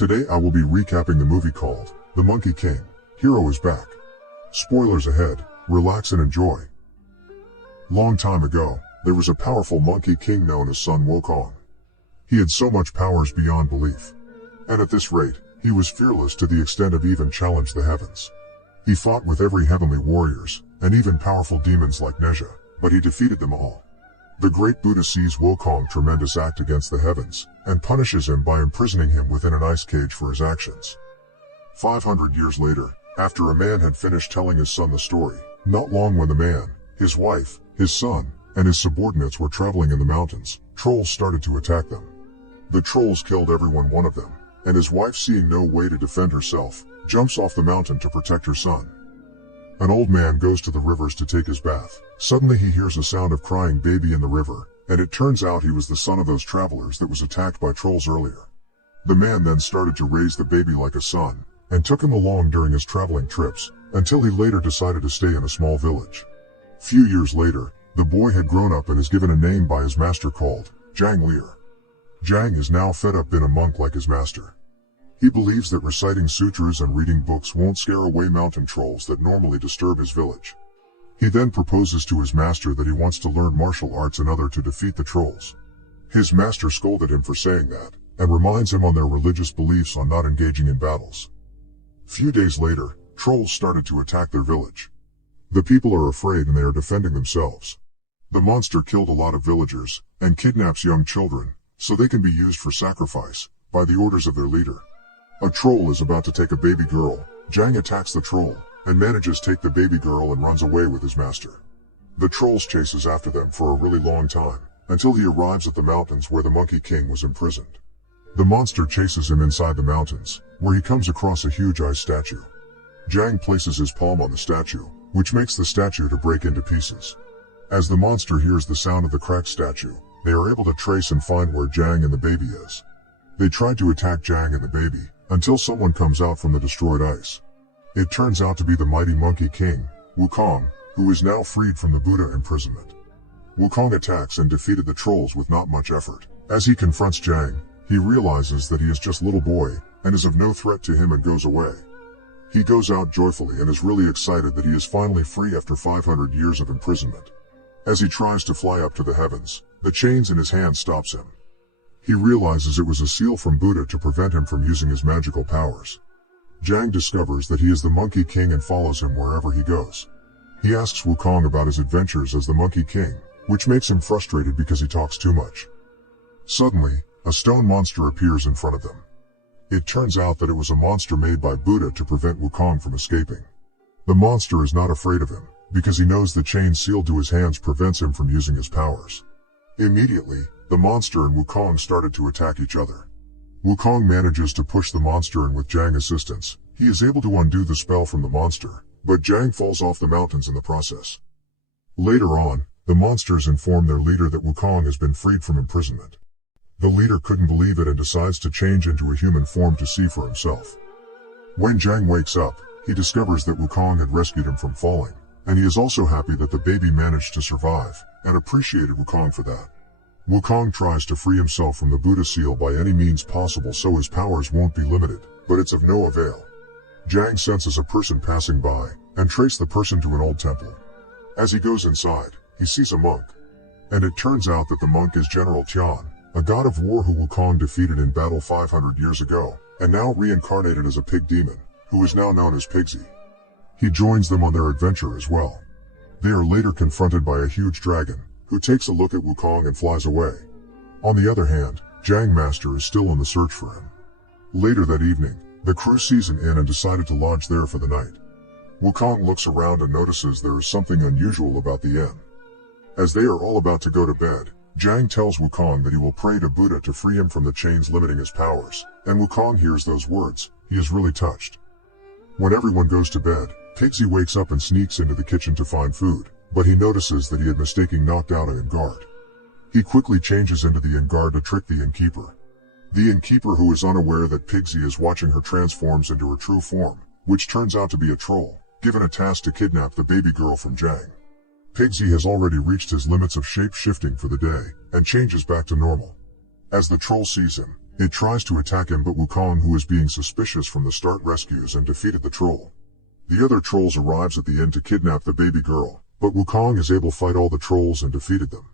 Today I will be recapping the movie called The Monkey King. Hero is back. Spoilers ahead, relax and enjoy. Long time ago, there was a powerful Monkey King known as Sun Wukong. He had so much powers beyond belief. And at this rate, he was fearless to the extent of even challenged the heavens. He fought with every heavenly warriors, and even powerful demons like Nezha, but he defeated them all. The great Buddha sees Wukong's tremendous act against the heavens, and punishes him by imprisoning him within an ice cage for his actions. 500 years later, after a man had finished telling his son the story, not long when the man, his wife, his son, and his subordinates were traveling in the mountains, trolls started to attack them. The trolls killed every one of them, and his wife, seeing no way to defend herself, jumps off the mountain to protect her son. An old man goes to the rivers to take his bath. Suddenly he hears a sound of crying baby in the river, and it turns out he was the son of those travelers that was attacked by trolls earlier. The man then started to raise the baby like a son, and took him along during his traveling trips, until he later decided to stay in a small village. Few years later, the boy had grown up and is given a name by his master called Zhang Lier. Zhang is now fed up being a monk like his master. He believes that reciting sutras and reading books won't scare away mountain trolls that normally disturb his village. He then proposes to his master that he wants to learn martial arts in order to defeat the trolls. His master scolded him for saying that, and reminds him on their religious beliefs on not engaging in battles. Few days later, trolls started to attack their village. The people are afraid and they are defending themselves. The monster killed a lot of villagers, and kidnaps young children, so they can be used for sacrifice, by the orders of their leader. A troll is about to take a baby girl. Zhang attacks the troll, and manages to take the baby girl and runs away with his master. The trolls chases after them for a really long time, until he arrives at the mountains where the Monkey King was imprisoned. The monster chases him inside the mountains, where he comes across a huge ice statue. Zhang places his palm on the statue, which makes the statue to break into pieces. As the monster hears the sound of the cracked statue, they are able to trace and find where Zhang and the baby is. They try to attack Zhang and the baby, until someone comes out from the destroyed ice. It turns out to be the mighty Monkey King, Wukong, who is now freed from the Buddha imprisonment. Wukong attacks and defeated the trolls with not much effort. As he confronts Zhang, he realizes that he is just little boy, and is of no threat to him and goes away. He goes out joyfully and is really excited that he is finally free after 500 years of imprisonment. As he tries to fly up to the heavens, the chains in his hand stops him. He realizes it was a seal from Buddha to prevent him from using his magical powers. Zhang discovers that he is the Monkey King and follows him wherever he goes. He asks Wukong about his adventures as the Monkey King, which makes him frustrated because he talks too much. Suddenly, a stone monster appears in front of them. It turns out that it was a monster made by Buddha to prevent Wukong from escaping. The monster is not afraid of him, because he knows the chain sealed to his hands prevents him from using his powers. Immediately, the monster and Wukong started to attack each other. Wukong manages to push the monster, and with Zhang's assistance, he is able to undo the spell from the monster, but Zhang falls off the mountains in the process. Later on, the monsters inform their leader that Wukong has been freed from imprisonment. The leader couldn't believe it and decides to change into a human form to see for himself. When Zhang wakes up, he discovers that Wukong had rescued him from falling, and he is also happy that the baby managed to survive, and appreciated Wukong for that. Wukong tries to free himself from the Buddha seal by any means possible so his powers won't be limited, but it's of no avail. Zhang senses a person passing by, and traces the person to an old temple. As he goes inside, he sees a monk. And it turns out that the monk is General Tian, a god of war who Wukong defeated in battle 500 years ago, and now reincarnated as a pig demon, who is now known as Pigsy. He joins them on their adventure as well. They are later confronted by a huge dragon, who takes a look at Wukong and flies away. On the other hand, Zhang Master is still on the search for him. Later that evening, the crew sees an inn and decided to lodge there for the night. Wukong looks around and notices there is something unusual about the inn. As they are all about to go to bed, Zhang tells Wukong that he will pray to Buddha to free him from the chains limiting his powers, and Wukong hears those words. He is really touched. When everyone goes to bed, Pigsy wakes up and sneaks into the kitchen to find food, but he notices that he had mistakenly knocked out an inn guard. He quickly changes into the inn guard to trick the innkeeper. The innkeeper, who is unaware that Pigsy is watching her, transforms into her true form, which turns out to be a troll, given a task to kidnap the baby girl from Zhang. Pigsy has already reached his limits of shape-shifting for the day, and changes back to normal. As the troll sees him, It tries to attack him, but Wukong, who is being suspicious from the start, rescues and defeated the troll. The other trolls arrives at the end to kidnap the baby girl, but Wukong is able to fight all the trolls and defeated them.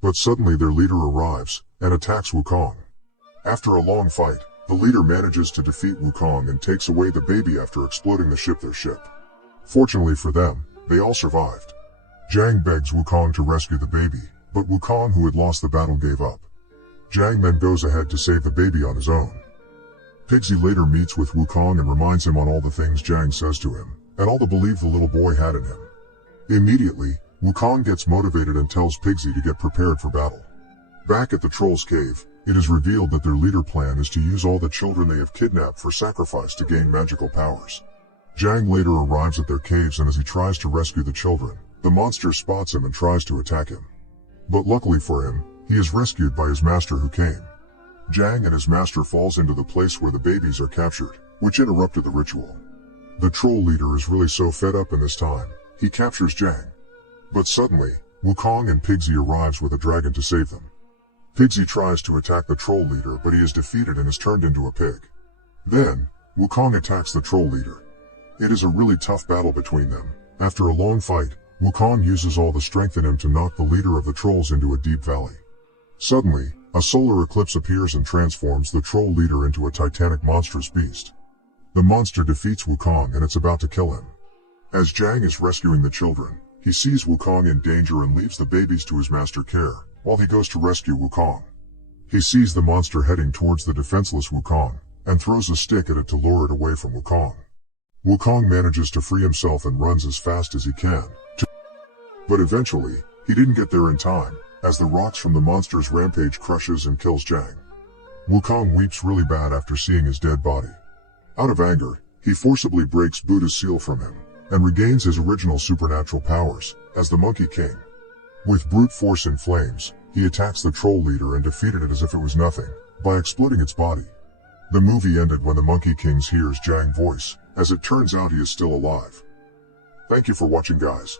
But suddenly their leader arrives and attacks Wukong. After a long fight, the leader manages to defeat Wukong and takes away the baby after exploding their ship. Fortunately for them, they all survived. Zhang begs Wukong to rescue the baby, but Wukong, who had lost the battle, gave up. Zhang then goes ahead to save the baby on his own. Pigsy later meets with Wukong and reminds him on all the things Zhang says to him, and all the belief the little boy had in him. Immediately, Wukong gets motivated and tells Pigsy to get prepared for battle. Back at the Troll's Cave, it is revealed that their leader plan is to use all the children they have kidnapped for sacrifice to gain magical powers. Zhang later arrives at their caves, and as he tries to rescue the children, the monster spots him and tries to attack him. But luckily for him, he is rescued by his master, who came. Zhang and his master falls into the place where the babies are captured, which interrupted the ritual. The troll leader is really so fed up in this time, he captures Zhang. But suddenly, Wukong and Pigsy arrives with a dragon to save them. Pigsy tries to attack the troll leader, but he is defeated and is turned into a pig. Then, Wukong attacks the troll leader. It is a really tough battle between them. After a long fight, Wukong uses all the strength in him to knock the leader of the trolls into a deep valley. Suddenly, a solar eclipse appears and transforms the troll leader into a titanic monstrous beast. The monster defeats Wukong and it's about to kill him. As Zhang is rescuing the children, he sees Wukong in danger and leaves the babies to his master care, while he goes to rescue Wukong. He sees the monster heading towards the defenseless Wukong, and throws a stick at it to lure it away from Wukong. Wukong manages to free himself and runs as fast as he can. But eventually, he didn't get there in time, as the rocks from the monster's rampage crushes and kills Zhang. Wukong weeps really bad after seeing his dead body. Out of anger, he forcibly breaks Buddha's seal from him, and regains his original supernatural powers, as the Monkey King. With brute force in flames, he attacks the troll leader and defeated it as if it was nothing, by exploding its body. The movie ended when the Monkey King hears Zhang's voice. As it turns out, he is still alive. Thank you for watching, guys.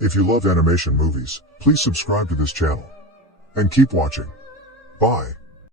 If you love animation movies, please subscribe to this channel. And keep watching. Bye.